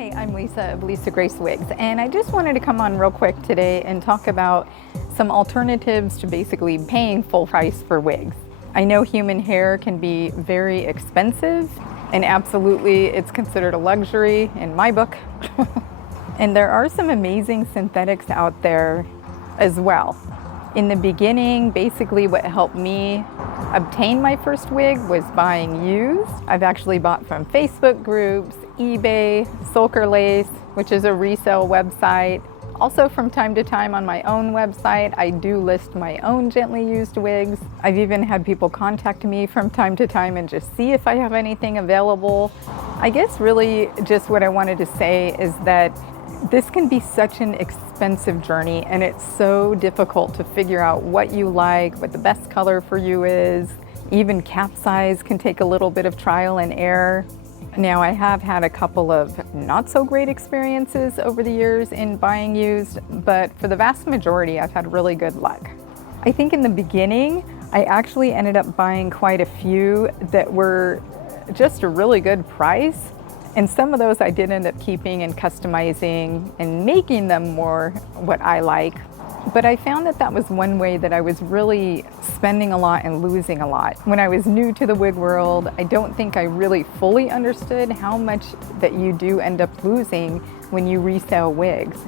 Hi, I'm Lisa of Lisa Grace Wigs, and I just wanted to come on real quick today and talk about some alternatives to basically paying full price for wigs. I know human hair can be very expensive, and absolutely it's considered a luxury in my book. And there are some amazing synthetics out there as well. In the beginning, basically what helped me obtain my first wig was buying used. I've actually bought from Facebook groups, eBay, Sulker Lace, which is a resale website. Also from time to time on my own website, I do list my own gently used wigs. I've even had people contact me from time to time and just see if I have anything available. I guess really just what I wanted to say is that this can be such an expensive journey, and it's so difficult to figure out what you like, what the best color for you is. Even cap size can take a little bit of trial and error. Now, I have had a couple of not so great experiences over the years in buying used, but for the vast majority, I've had really good luck. I think in the beginning, I actually ended up buying quite a few that were just a really good price. And some of those I did end up keeping and customizing and making them more what I like. But I found that that was one way that I was really spending a lot and losing a lot. When I was new to the wig world, I don't think I really fully understood how much that you do end up losing when you resell wigs.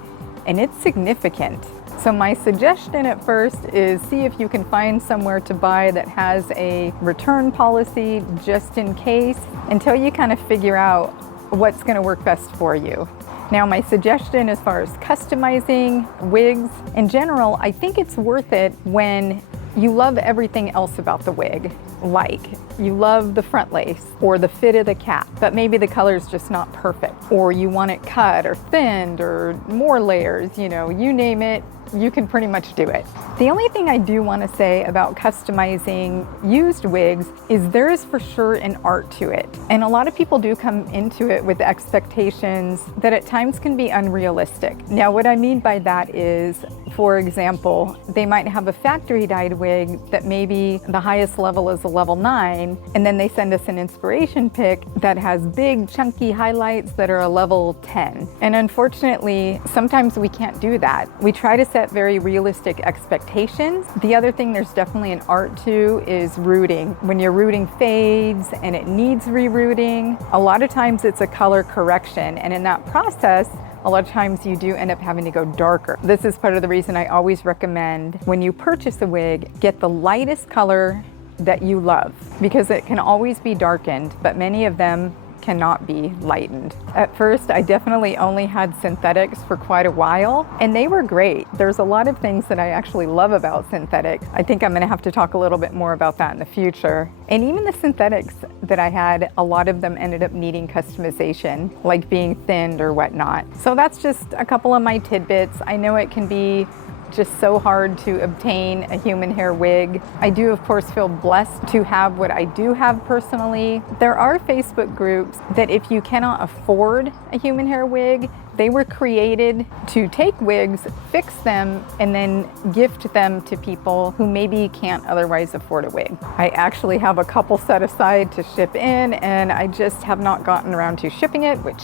And it's significant. So my suggestion at first is see if you can find somewhere to buy that has a return policy just in case, until you kind of figure out what's going to work best for you. Now, my suggestion as far as customizing wigs in general, I think it's worth it when you love everything else about the wig. Like you love the front lace or the fit of the cap, but maybe the color is just not perfect, or you want it cut or thinned or more layers, you know, you name it, you can pretty much do it. The only thing I do want to say about customizing used wigs is there is for sure an art to it. And a lot of people do come into it with expectations that at times can be unrealistic. Now, what I mean by that is, for example, they might have a factory dyed wig that maybe the highest level is a level 9, and then they send us an inspiration pic that has big chunky highlights that are a level 10. And unfortunately, sometimes we can't do that. We try to set very realistic expectations. The other thing there's definitely an art to is rooting. When your rooting fades and it needs re-rooting, a lot of times it's a color correction, and in that process, a lot of times you do end up having to go darker. This is part of the reason I always recommend when you purchase a wig, get the lightest color that you love, because it can always be darkened, but many of them cannot be lightened. At first, I definitely only had synthetics for quite a while, and they were great. There's a lot of things that I actually love about synthetics. I think I'm going to have to talk a little bit more about that in the future. And even the synthetics that I had, a lot of them ended up needing customization, like being thinned or whatnot. So that's just a couple of my tidbits. I know it can be just so hard to obtain a human hair wig. I do, of course, feel blessed to have what I do have personally. There are Facebook groups that if you cannot afford a human hair wig, they were created to take wigs, fix them, and then gift them to people who maybe can't otherwise afford a wig. I actually have a couple set aside to ship in, and I just have not gotten around to shipping it, which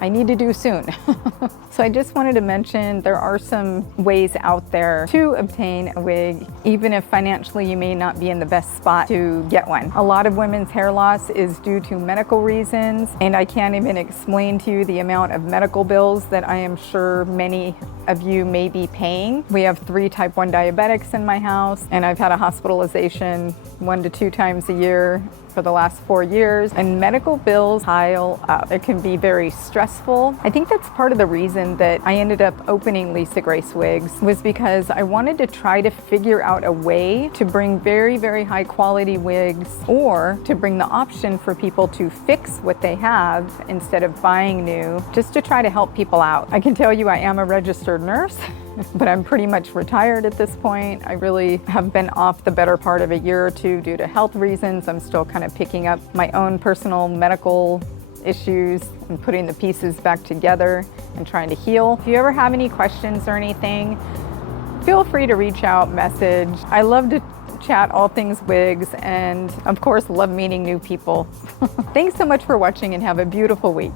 I need to do soon. So I just wanted to mention there are some ways out there to obtain a wig, even if financially you may not be in the best spot to get one. A lot of women's hair loss is due to medical reasons, and I can't even explain to you the amount of medical bills that I am sure many of you may be paying. We have 3 type 1 diabetics in my house, and I've had a hospitalization 1 to 2 times a year for the last 4 years, and medical bills pile up. It can be very stressful. I think that's part of the reason that I ended up opening Lisa Grace Wigs, was because I wanted to try to figure out a way to bring very, very high quality wigs, or to bring the option for people to fix what they have instead of buying new, just to try to help people out. I can tell you I am a registered nurse, but I'm pretty much retired at this point. I really have been off the better part of a year or two due to health reasons. I'm still kind of picking up my own personal medical issues and putting the pieces back together and trying to heal. If you ever have any questions or anything, feel free to reach out, message. I love to chat all things wigs, and of course love meeting new people. Thanks so much for watching, and have a beautiful week.